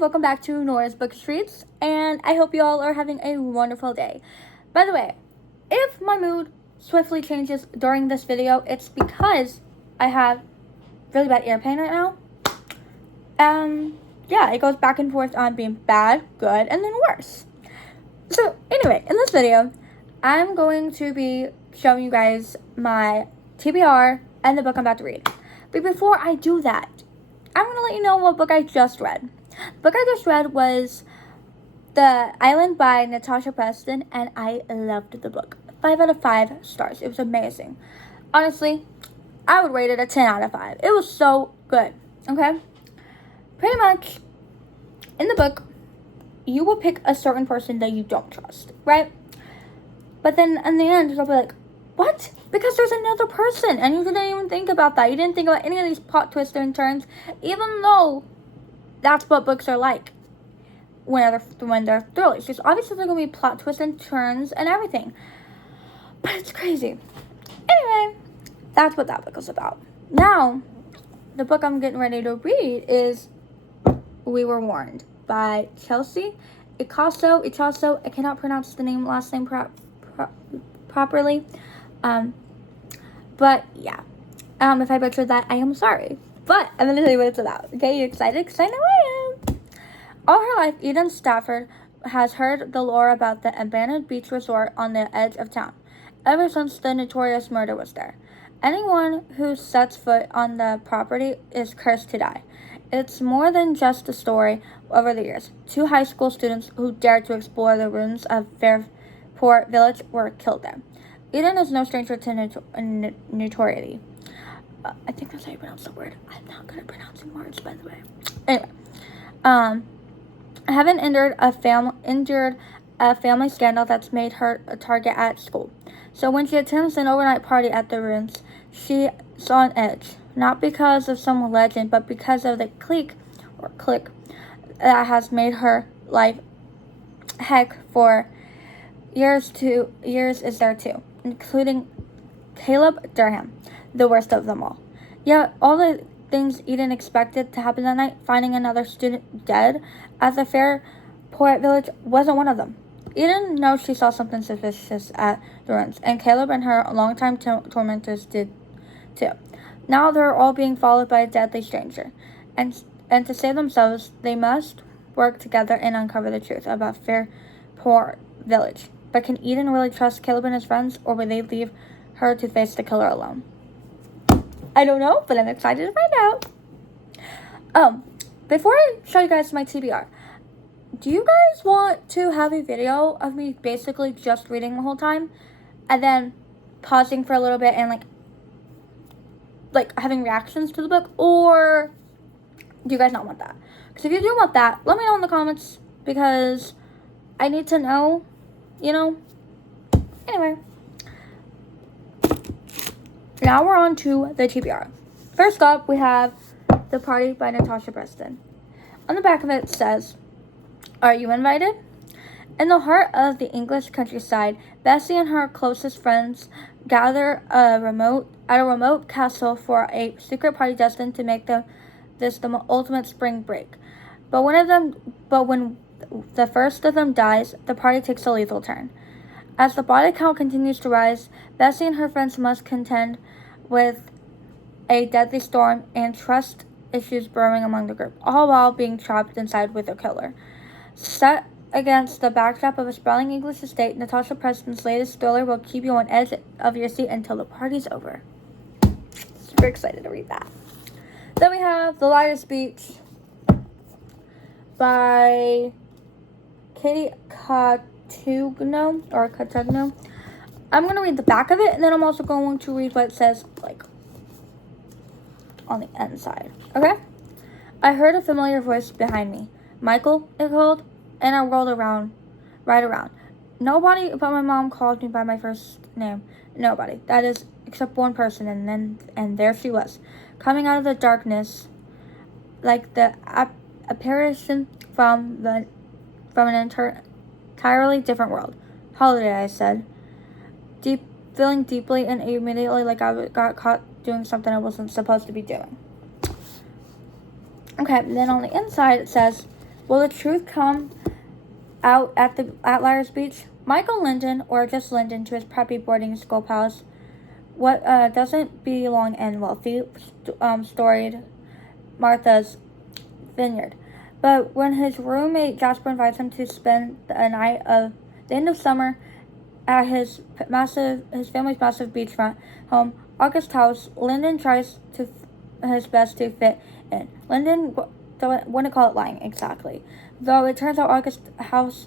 welcome back to Nora's Book Streets, and I hope you all are having a wonderful day. By the way, if my mood swiftly changes during this video, it's because I have really bad ear pain right now. Yeah, it goes back and forth on being bad, good, and then worse. So anyway, in this video, I'm going to be showing you guys my TBR and the book I'm about to read. But before I do that, I'm going to let you know what book I just read. The book I just read was The Island by Natasha Preston, and I loved the book. 5 out of 5 stars. It was amazing. Honestly, I would rate it a 10 out of 5. It was so good, okay? Pretty much, in the book, you will pick a certain person that you don't trust, right? But then in the end, you'll be like, what? Because there's another person, and you didn't even think about that. You didn't think about any of these plot twists and turns, even though that's what books are like when they're thrillers. Because obviously there's going to be plot twists and turns and everything. But it's crazy. Anyway, that's what that book was about. Now, the book I'm getting ready to read is We Were Warned by Chelsea Ichaso. I cannot pronounce the last name properly. But yeah. If I butchered that, I am sorry. But I'm going to tell you what it's about. Okay, you excited? Because I know I am. All her life, Eden Stafford has heard the lore about the abandoned beach resort on the edge of town, ever since the notorious murder was there. Anyone who sets foot on the property is cursed to die. It's more than just a story over the years. 2 high school students who dared to explore the ruins of Fairport Village were killed there. Eden is no stranger to notoriety. I think that's how you pronounce the word. I'm not good at pronouncing words, by the way. Anyway, Heaven endured a family scandal that's made her a target at school. So when she attends an overnight party at the ruins, she saw an edge. Not because of some legend, but because of the clique that has made her life heck for years is there too, including Caleb Durham, the worst of them all. Yet all the things Eden expected to happen that night, finding another student dead at the Fairport Village, wasn't one of them. Eden knows she saw something suspicious at the ruins, and Caleb and her longtime tormentors did too. Now they're all being followed by a deadly stranger, and to save themselves, they must work together and uncover the truth about Fairport Village. But can Eden really trust Caleb and his friends, or will they leave her to face the killer alone? I don't know, but I'm excited to find out. Before I show you guys my TBR, do you guys want to have a video of me basically just reading the whole time, and then pausing for a little bit and like having reactions to the book, or do you guys not want that? Because if you do want that, let me know in the comments, because I need to know, Anyway, now we're on to the TBR. First up, we have The Party by Natasha Preston. On the back of it says, "Are you invited?" In the heart of the English countryside, Bessie and her closest friends gather at a remote castle for a secret party destined to make this the ultimate spring break. But when the first of them dies, the party takes a lethal turn. As the body count continues to rise, Bessie and her friends must contend with a deadly storm and trust issues brewing among the group, all while being trapped inside with a killer. Set against the backdrop of a sprawling English estate, Natasha Preston's latest thriller will keep you on edge of your seat until the party's over. Super excited to read that. Then we have The Liar's Speech by Katie Catugno. I'm going to read the back of it, and then I'm also going to read what it says, on the inside. Okay? I heard a familiar voice behind me. "Michael," it called, and I rolled right around. Nobody but my mom called me by my first name. Nobody. That is, except one person, and there she was, coming out of the darkness like the apparition from an entirely different world. "Holiday," I said, feeling deeply and immediately like I got caught doing something I wasn't supposed to be doing. Okay, then on the inside it says, Will the truth come out at Liar's Beach? Michael Linden, or just Linden, to his preppy boarding school palace, what doesn't belong in wealthy, storied Martha's Vineyard. But when his roommate Jasper invites him to spend a night of the end of summer at his family's massive beachfront home, August house, Linden tries his best to fit in. Linden wouldn't call it lying exactly, though it turns out August house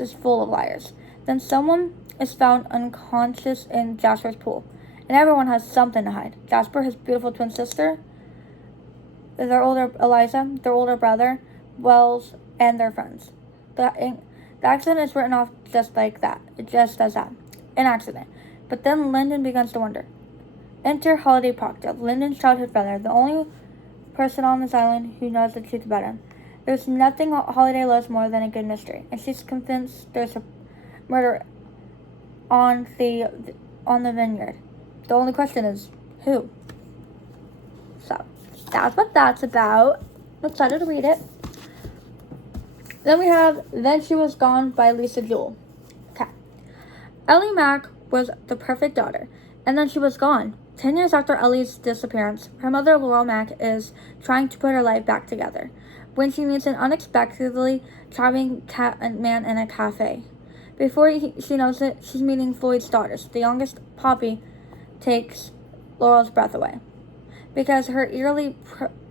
is full of liars. Then someone is found unconscious in Jasper's pool, and everyone has something to hide. Jasper, his beautiful twin sister, their older brother, Wells, and their friends. The accident is written off just like that. It just does that. An accident. But then Linden begins to wonder. Enter Holiday Proctor, Linden's childhood friend, the only person on this island who knows the truth about him. There's nothing Holiday loves more than a good mystery, and she's convinced there's a murder on the vineyard. The only question is, who? So, that's what that's about. I'm excited to read it. Then we have Then She Was Gone by Lisa Jewell. Okay. Ellie Mack was the perfect daughter, and then she was gone. 10 years after Ellie's disappearance, her mother, Laurel Mack, is trying to put her life back together when she meets an unexpectedly charming man in a cafe. Before she knows it, she's meeting Floyd's daughters. The youngest, Poppy, takes Laurel's breath away because her eerily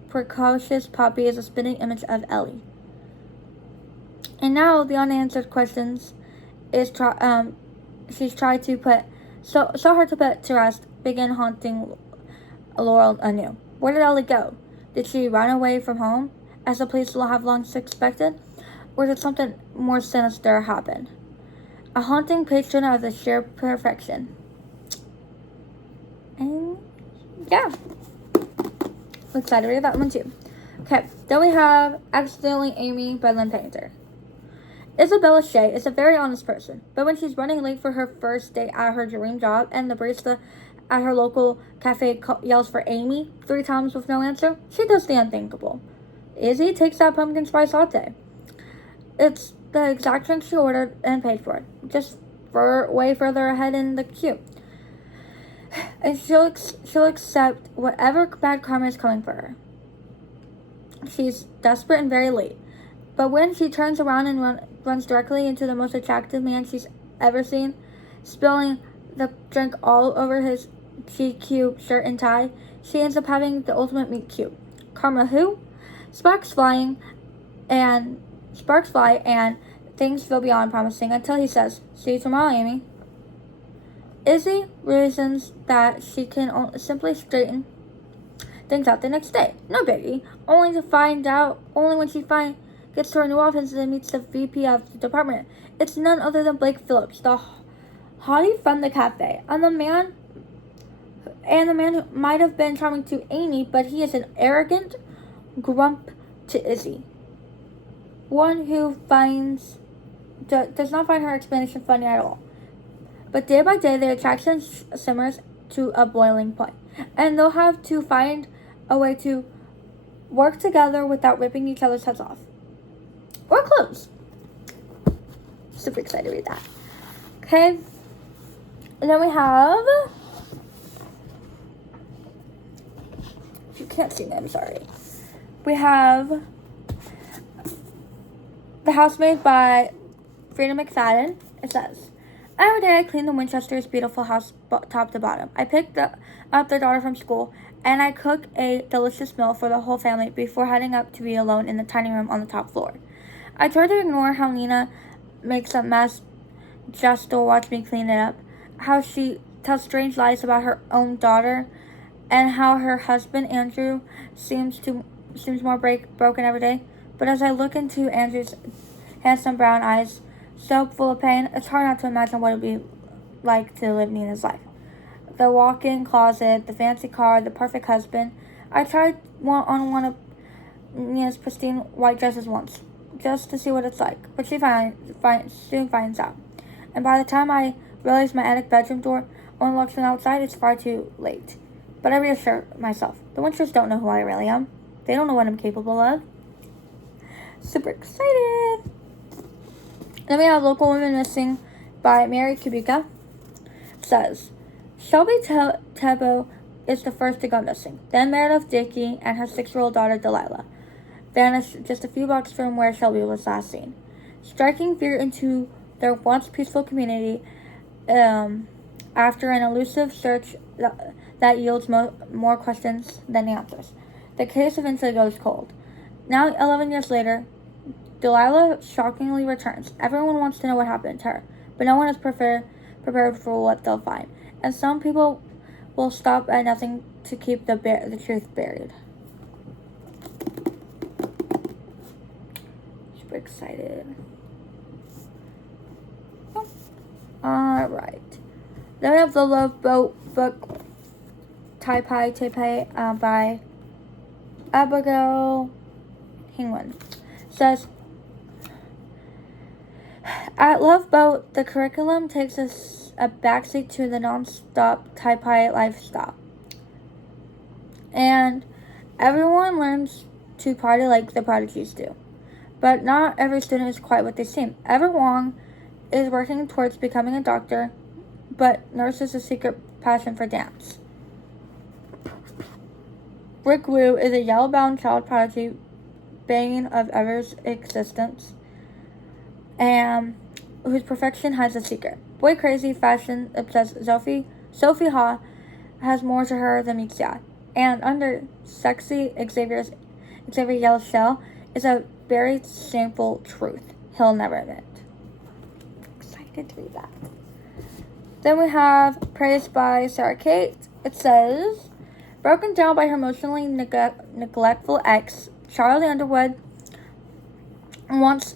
precocious Poppy is a spitting image of Ellie. And now the unanswered questions she's tried to put so hard to put to rest begin haunting Laurel anew. Where did Ellie go? Did she run away from home, as the police will have long suspected, or did something more sinister happen? A haunting patron of the sheer perfection. And yeah, I'm excited to read that one too. Okay, then we have Accidentally Amy by Lynn Painter. Isabella Shea is a very honest person, but when she's running late for her first day at her dream job and the barista at her local cafe yells for Amy 3 times with no answer, she does the unthinkable. Izzy takes that pumpkin spice latte. It's the exact drink she ordered and paid for it, just way further ahead in the queue. And she'll accept whatever bad karma is coming for her. She's desperate and very late. But when she turns around and runs directly into the most attractive man she's ever seen, spilling the drink all over his GQ shirt and tie, she ends up having the ultimate meet cute. Karma who? Sparks fly and things feel beyond promising until he says, "See you tomorrow, Amy." Izzy reasons that she can simply straighten things out the next day. No biggie. Only when she gets to her new office and meets the VP of the department. It's none other than Blake Phillips, the hottie from the cafe. And the man who might have been charming to Amy, but he is an arrogant grump to Izzy. One who does not find her explanation funny at all. But day by day, the attraction simmers to a boiling point, and they'll have to find a way to work together without ripping each other's heads off. Or clothes. Super excited to read that. Okay. And then we have... You can't see me, I'm sorry. We have The Housemaid by Frida McFadden. It says, every day I clean the Winchester's beautiful house top to bottom. I picked up their daughter from school, and I cook a delicious meal for the whole family before heading up to be alone in the tiny room on the top floor. I try to ignore how Nina makes a mess just to watch me clean it up, how she tells strange lies about her own daughter, and how her husband, Andrew, seems more broken every day. But as I look into Andrew's handsome brown eyes, so full of pain, it's hard not to imagine what it would be like to live Nina's life. The walk-in closet, the fancy car, the perfect husband. I tried on one of Nina's pristine white dresses once, just to see what it's like, but she soon finds out. And by the time I realize my attic bedroom door only looks from outside, it's far too late. But I reassure myself, the Winchers don't know who I really am. They don't know what I'm capable of. Super excited. Then we have Local Women Missing by Mary Kubica. It says, Shelby Tebo is the first to go missing. Then Meredith Dickey and her 6-year-old daughter Delilah vanished just a few blocks from where Shelby was last seen, striking fear into their once peaceful community after an elusive search that yields more questions than answers. The case eventually goes cold. Now, 11 years later, Delilah shockingly returns. Everyone wants to know what happened to her, but no one is prepared for what they'll find. And some people will stop at nothing to keep the truth buried. Super excited. Alright. Then we have the Love Boat book, Taipei, by Abigail Hingwin. Says, at Love Boat, the curriculum takes a backseat to the non-stop Taipei lifestyle. And everyone learns to party like the prodigies do. But not every student is quite what they seem. Ever Wong is working towards becoming a doctor, but nurses a secret passion for dance. Rick Wu is a yellow-bound child prodigy, bane of Ever's existence, and whose perfection hides a secret. Boy crazy, fashion-obsessed Sophie Ha has more to her than meets the eye. And under sexy Xavier Yellow's shell is a very shameful truth he'll never admit. Excited to read that. Then we have Praise by Sarah Kate. It says, broken down by her emotionally neglectful ex, Charlie Underwood wants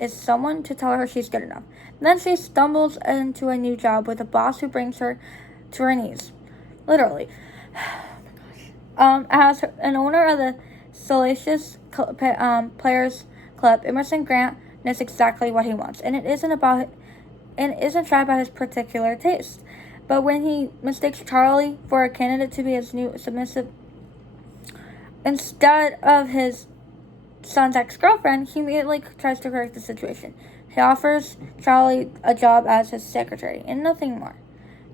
is someone to tell her she's good enough. Then she stumbles into a new job with a boss who brings her to her knees. Literally. Oh my gosh. As an owner of the Salacious Players Club, Emerson Grant knows exactly what he wants, and it isn't shy about his particular taste. But when he mistakes Charlie for a candidate to be his new submissive instead of his son's ex-girlfriend, he immediately tries to correct the situation. He offers Charlie a job as his secretary, and nothing more.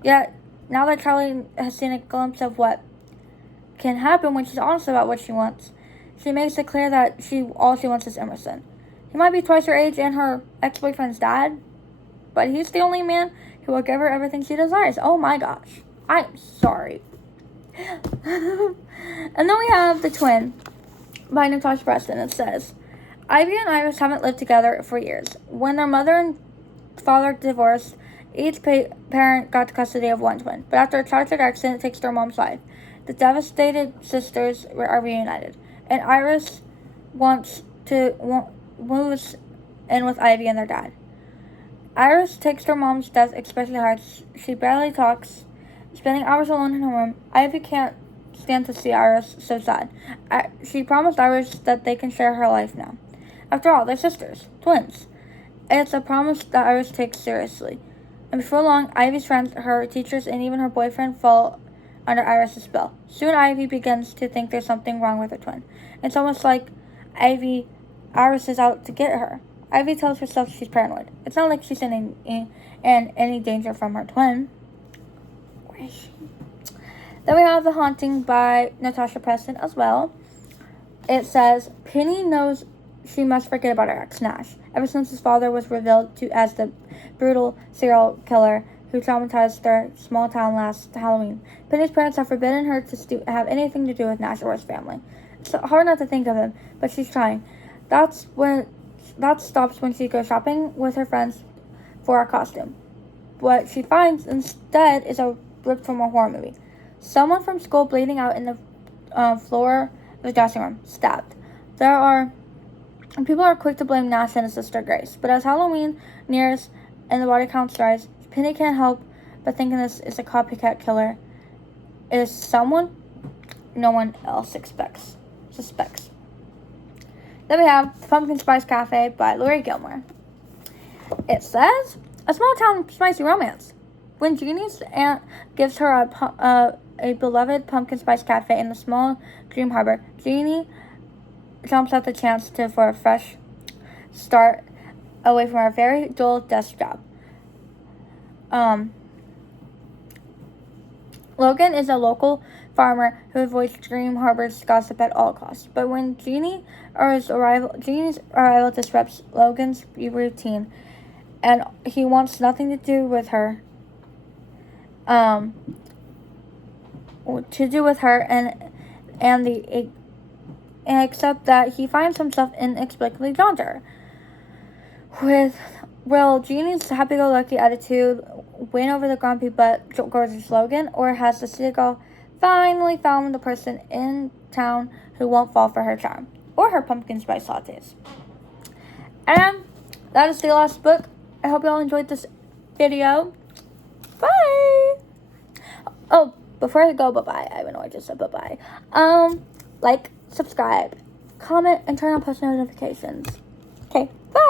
Yet, now that Charlie has seen a glimpse of what can happen when she's honest about what she wants, she makes it clear that all she wants is Emerson. He might be twice her age and her ex-boyfriend's dad, but he's the only man who will give her everything she desires. Oh my gosh. I'm sorry. And then we have The Twin by Natasha Preston. It says, Ivy and Iris haven't lived together for years. When their mother and father divorced, each parent got custody of one twin. But after a tragic accident takes their mom's life, the devastated sisters are reunited. And Iris moves in with Ivy and their dad. Iris takes her mom's death especially hard. She barely talks, spending hours alone in her room. Ivy can't stand to see Iris so sad. She promised Iris that they can share her life now. After all, they're sisters, twins. It's a promise that Iris takes seriously. And before long, Ivy's friends, her teachers, and even her boyfriend fall under Iris' spell. Soon Ivy begins to think there's something wrong with her twin. It's almost like Iris is out to get her. Ivy tells herself she's paranoid. It's not like she's in any danger from her twin. Where is she? Then we have The Haunting by Natasha Preston as well. It says, Penny knows she must forget about her ex, Nash, ever since his father was revealed as the brutal serial killer who traumatized their small town last Halloween. Penny's parents have forbidden her to have anything to do with Nash or his family. It's hard not to think of him, but she's trying. That stops when she goes shopping with her friends for a costume. What she finds instead is a rip from a horror movie. Someone from school bleeding out in the floor of the dressing room, stabbed. People are quick to blame Nash and his sister Grace, but as Halloween nears and the body count rise, Penny can't help but thinking this is a copycat killer. It is someone no one else suspects. Then we have Pumpkin Spice Cafe by Lori Gilmore. It says, a small town spicy romance. When Jeannie's aunt gives her a beloved pumpkin spice cafe in the small Dream Harbor, Jeannie jumps at the chance for a fresh start away from our very dull desk job. Logan is a local farmer who avoids Dream Harbor's gossip at all costs. But when Jeannie's arrival disrupts Logan's routine, and he wants nothing to do with her, except that he finds himself inexplicably drawn to her. Will Jeannie's happy-go-lucky attitude win over the grumpy but gorgeous Logan, or has the seagull finally found the person in town who won't fall for her charm or her pumpkin spice lattes? And that is the last book. I hope you all enjoyed this video. Bye. Oh, before I go, bye-bye. I know I just said bye-bye. Like, subscribe, comment, and turn on post notifications. Okay, bye.